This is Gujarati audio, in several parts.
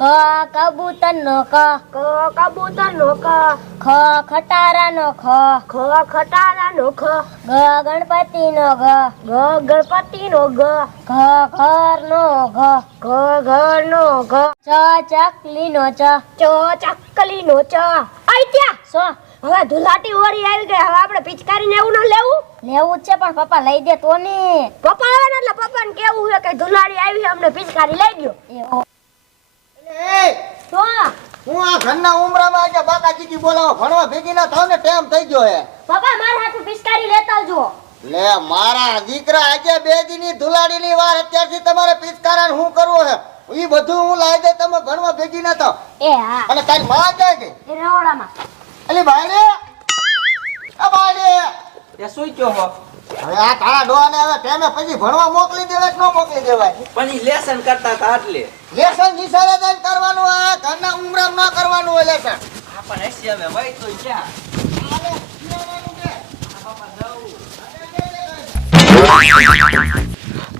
ક કબૂતરનો ક કબૂતરનો ક ખ ખટારાનો ખ ખટારાનો ખ ગ ગણપતિનો ગ ગણપતિનો ગ ઘ ઘરનો ઘ ઘરનો ઘ ચ ચકલીનો ચ ચકલીનો ચ આઈ ત્યાં સો હવે ધુલાટી ઓરી આવી ગઈ. હવે આપણે પિચકારીને એવું ન લેવું જ છે, પણ પપ્પા લઈ દે તો ને. પપ્પા આવે ને એટલે પપ્પાને કેવું છે કે ધુલાડી આવી છે, અમને પિચકારી લઈ ગયો. હું આ ઘરના ઉમરામાં આજે બાકાજીજી બોલાવો ભણવા ભેગી ના થાવ ને ટાઈમ થઈ ગયો હે. પપ્પા મારા હાથું પિચકારી લેતા આવજો. લે મારા દીકરા આજે 2 દીની ધુલાડીની વાર અત્યારથી તમારે પિચકારાને હું કરવું હે ઈ બધું હું લાવી દે, તમે ભણવા ભેગી ના થાવ. એ હા. અને તારી માં જાય કે એ રવડામાં. અલી ભાઈ આ ભાઈ એ શું કયો હો? હવે આ તારા ડોહાને હવે ટાઈમે પછી ભણવા મોકલી દેવાય કે ન મોકલી દેવાય? પણ ઈ લેસન કરતા હતા એટલે. લેસન નિશાળે જઈને કરવાનું, આ ઘરના ઉમરામ ના કરવાનું હોય લેસન. આ પણ હસી હવે વઈ તો ક્યાં?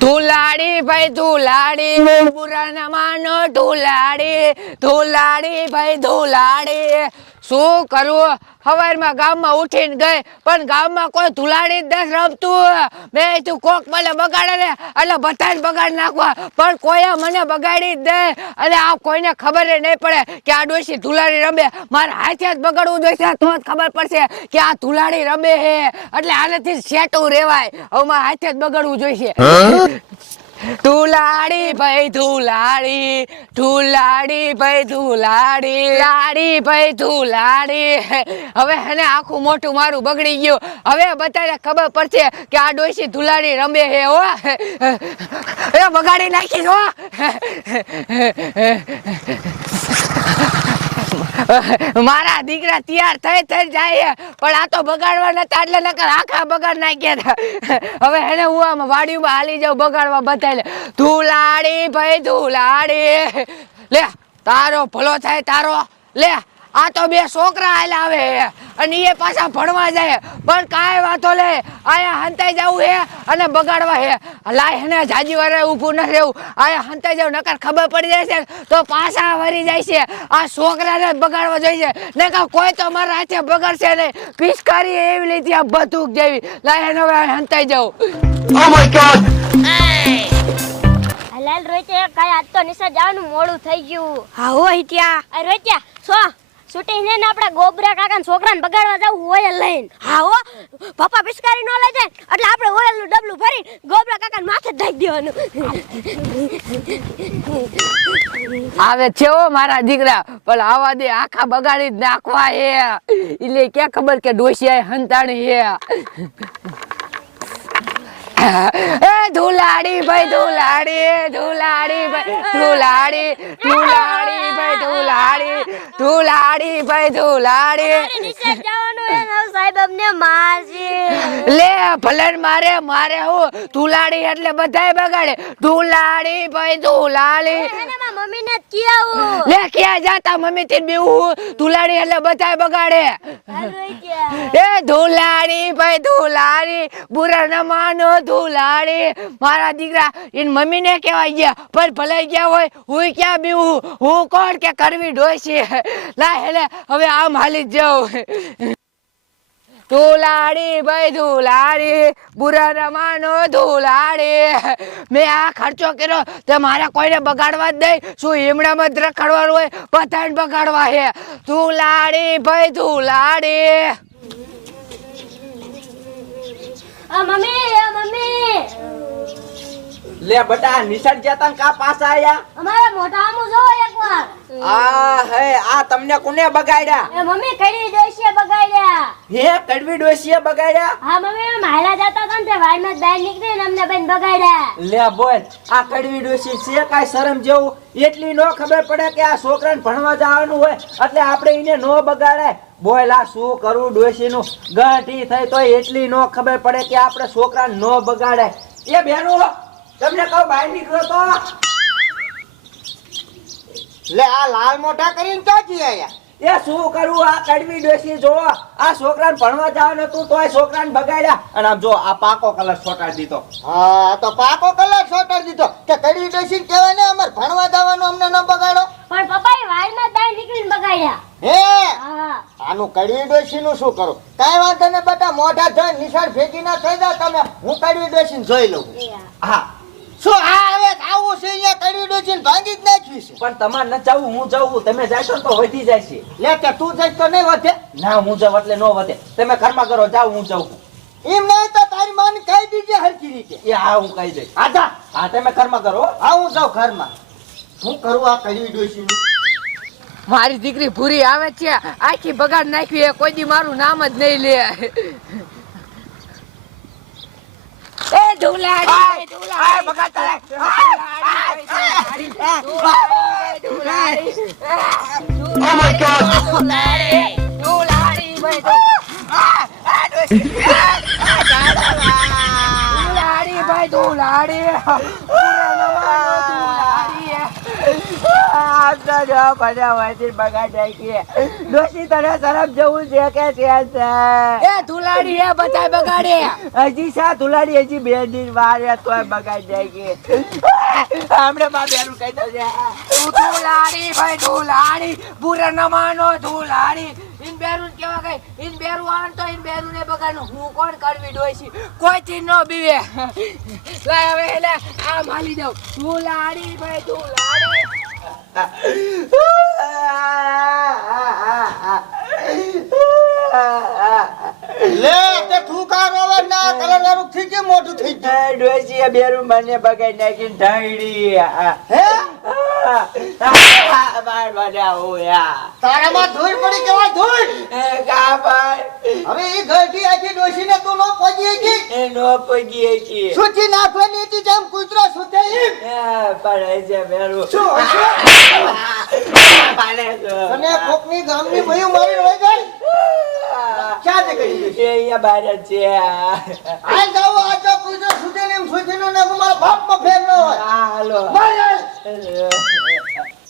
ધુલાડી ભાઈ ધુલાડી બુરા ના માનો ધુલાડી ભાઈ ધુલાડી. શું કરવું? સવારમાં ગામમાં ઉઠીને ગઈ પણ ગામમાં કોઈ ધુલાડી જ નથી રમતું. મેં તું કોક મને બગાડે ને એટલે બધાને બગાડ નાખવા, પણ કોઈએ મને બગાડી જ દે. અને આ કોઈને ખબર નહીં પડે કે આ ડોશી ધુલાડી રમે. મારા હાથે જ બગાડવું જોઈશે તો જ ખબર પડશે કે આ ધુલાડી રમે હે. એટલે આનાથી સેટું રહેવાય. હવે મારા હાથે જ બગાડવું જોઈશે. ધુલાડી ભાઈ ધુલાડી ભાઈ ધુલાડી. હવે એને આખું મોટું મારું બગડી ગયું. હવે બધાને ખબર પડશે કે આ ડોશી ધુલાડી રમે હે. હો એ બગાડી નાખી હો. મારા દીકરા તૈયાર થઈ જાય પણ આ તો બગાડવા નતા એટલે નકર આખા બગાડ નાખ્યા હતા. હવે એને હું આમ વાડીમાં હાલી જાઉં બગાડવા બધાને. ધુલાડી ભાઈ ધુલાડી. લે તારો ભલો થાય તારો. લે આ તો 2 છોકરા હાલ્યા આવે અને એ પાછા ભણવા જાય, પણ કાંઈ વાતો લે આયા હંતાઈ જવું હે અને બગાડવા હે. લાય એને જાજી વારે ઊભું ન રહેવું. આયા હંતાઈ જવું નકર ખબર પડી જાય છે તો પાછા વરી જાય છે. આ છોકરાને બગાડવા જોઈએ ને કા કોઈ તો મારા હાથે બગાડશે નહીં. પિચકારી એવી લીધી આ બધું જેવી. લાય એને હવે હંતાઈ જવું. Oh my God. લાલ રોહિત્યા કાઈ આજ તો નિશા જવાનું મોડું થઈ ગયું. હા હો હિત્યા. આ રોહિત્યા સો છૂટી ને આપડા ગોબરા કાકા છોકરાને બગાડવા જાવ ઓયલ લઈને. હા હો પપ્પા પિચકારી ન લઈ જાય એટલે આપણે ઓયલ નું ડબલું ભરી ગોબરા કાકા માથે ઢાંકી દેવાનું. આવે છે ઓ મારા દીકરા, પણ આવા દે આખા બગાડી જ નાખવા હે. એટલે ક્યાં ખબર કે ડોશિયા હંતાણી હે. એ ધુલાડી ભાઈ ધુલાડી ભાઈ ધુલાડી. સાહેબ અમને મારશે. લે ભલે મારે હું ધુલાડી એટલે બધાય બગાડે. ધુલાડી ભાઈ ધુલાડી. મમ્મી ને કિયાવું લે ક્યાં જાતા મમ્મી થી બીવું. ધુલાડી એટલે બધાય બગાડે. એ ધુલાડી ભાઈ ધુલાડી બુરા ન માનો ધુલાડી. મારા દીકરા એન મમ્મી ને કહેવાય ગયા પણ ભલાઈ ગયા હોય. હું ક્યાં બીવું? હું કોણ કે કરવી ડોશી. લા એટલે હવે આમ હાલી જ જાઉં. ધુલાડી ભાઈ ધુલાડી બુરા ન માનો ધુલાડી. મેં આ ખર્ચો કર્યો તે મારે કોઈને બગાડવા જ નહીં. શું હિમડામાં જ રખડવાનું હોય? બધાને બગાડવા હે. ધુલાડી ભાઈ ધુલાડી. મમ્મી લે બટા નિશાળ જતા કા પાછા આયા? અમારા મોઢા આમું જો એકવાર. આ હે આ તમને કોને બગાડ્યા? એ મમ્મી કડી ડોશીએ બગાડ્યા. હે કડવી ડોશીએ બગાડ્યા? હા મમ્મી માયલા જતા હતા ને તે વાડમાં બહાર નીકળી ને અમને બેન બગાડ્યા. લે બોલ આ કડવી ડોશી છે કાઈ શરમ જેવું? એટલી નો ખબર પડે કે આ છોકરાને ભણવા જવાનું હોય એટલે આપણે એને નો બગાડાય. બોલ આ શું કરું ડોશી નું ગંઠી થઈ તો એટલી નો ખબર પડે કે આપણે છોકરાને નો બગાડાય. એ બેનો તમને કહું બહાર નીકળો તો. લે આ લાલ મોઢા કરીને ક્યાંથી આયા? એ શું કરું આ કડવી ડોશી જો આ છોકરાને ભણવા જવાનું હતું તોય છોકરાને બગાડ્યા. અને આમ જો આ પાકો કલર છોટાડી દીધો. હા તો પાકો કલર છોટાડી દીધો કે કડી ડોશી કહેવાય ને અમાર ભણવા જવાનું અમને ન બગાડો. પણ આનું કડવી ડોશીનું શું કરું? કાંઈ વાંધો ને બેટા, મોઢા ધોઈ નિશાળ ભેગી ના થઈ જાવ તમે. હું કડવી ડોશીને જોઈ લઉં. હા શું આ હવે આવું છે અહીંયા કડવી ડોશીને ભાંગી જ નાખી છે. પણ તમારે ન જાવું, હું જાઉં. તમે જાશો ને તો વધી જાય છે. લે તે તું જઈશ તો નહીં વધે. ના હું જાઉં એટલે નો વધે. તમે ઘરમાં કરો, જાઓ હું જાઉં. એમ નહીં તો તારી માને કહી દીજે હરખી રીતે. એ હા હું કહી દઈશ. હા જા. હા તમે ઘરમાં કરો. હા હું જાઉં ઘરમાં. શું કરું આ કડવી ડોશીનું? મારી દીકરી ભૂરી આવે છે, આખી બગાડ નાખી, એ કોઈ દી મારું નામ જ નહીં લે. એ ધુલાડી, ધુલાડી, બગાડ તારે. ધુલાડી, ધુલાડી, ભાઈ ધુલાડી. એ ધુલાડી એ બધાય બગાડે. હજી સા ધુલાડી હજી 2 દિન વાર તોય બગાડ જાય કે હમણાં માં બેરું કહી દો છે. ધુલાડી ભાઈ ધુલાડી, પૂરા ન માનો ધુલાડી. ઇન બેરું કેવા ગઈ, ઇન બેરું આન તો ઇન બેરું ને બગાડનું. હું કોણ કરવી ડોયસી, કોઈ થી ન બીવે. લાય હવે એટલે આ માલી દઉં. ધુલાડી ભાઈ ધુલાડી. લે તે ઠુકાર હવે ના કલર વાળું થઈ કે મોટું થઈ ગયું. ડોશીએ બેરું મને બગાડી નાખીને ઢાળી. હે બાર બાર ઓયા તારામાં ધૂળ પડી કેવા ધૂળ. કા ભાઈ હવે એ ઘરથી આખી ડોશીને તું નો પહોંચી ગઈ. એ નો પગી હતી. સુચી નાખવાની હતી જેમ કૂતરો સુતે એમ. પણ છે બેરું શું હશે? અને કોકની ગામની ભયું મારી રહી ગઈ. ક્યાં તે કરી છે? એ અહીંયા બહાર જ છે. આ જાવ આ તો કૂતરો સુતે ને એમ સુતીનો ને મારા બાપમાં ફેર ન હોય. હાલો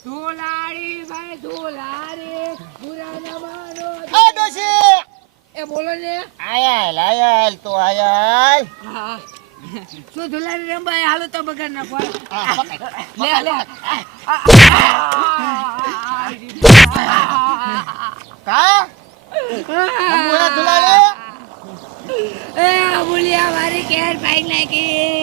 ધુલાડી ભાઈ ધુલાડી, પૂરા ન માનો. આ ડોશી એ બોલો ને. આયાલ તો આયાલ. હા. શું ધુલાડી રંબાઈ, હાલો તો બગાડ ના પડે. લે લે. કા મુયા ધુલાડે. એ બોલિયા મારી કેર ભાઈ નાખી.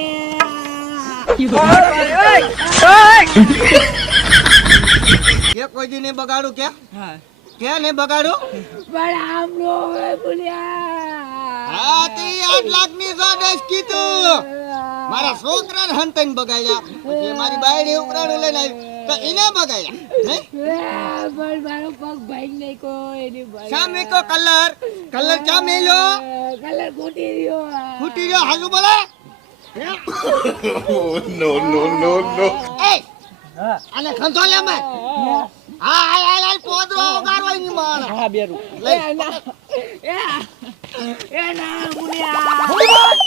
કે કોઈ દી નહીં બગાડું કે નહીં બગાડું. પણ આમ નો હોય બોલિયા. હા તે 8 લાખની સોદેશ કીધું. મારા છોકરાને હંતન બગાડ્યા, પછી મારી બાયડી ઉકરાણું લઈને આવી તો એને બગાડ્યા. પણ મારો પગ ભાઈ નહીં કોઈ. શા મેકો કલર ચા મેલો કલર ખૂટી રહ્યો. ફૂટી ગયો. હાજુ બોલે. No. એ આને ખંધો લે મે. હા હાલ પોદરો ઉગારવાય ની માણ. હા બેરું લઈ એ ના બોલિયા.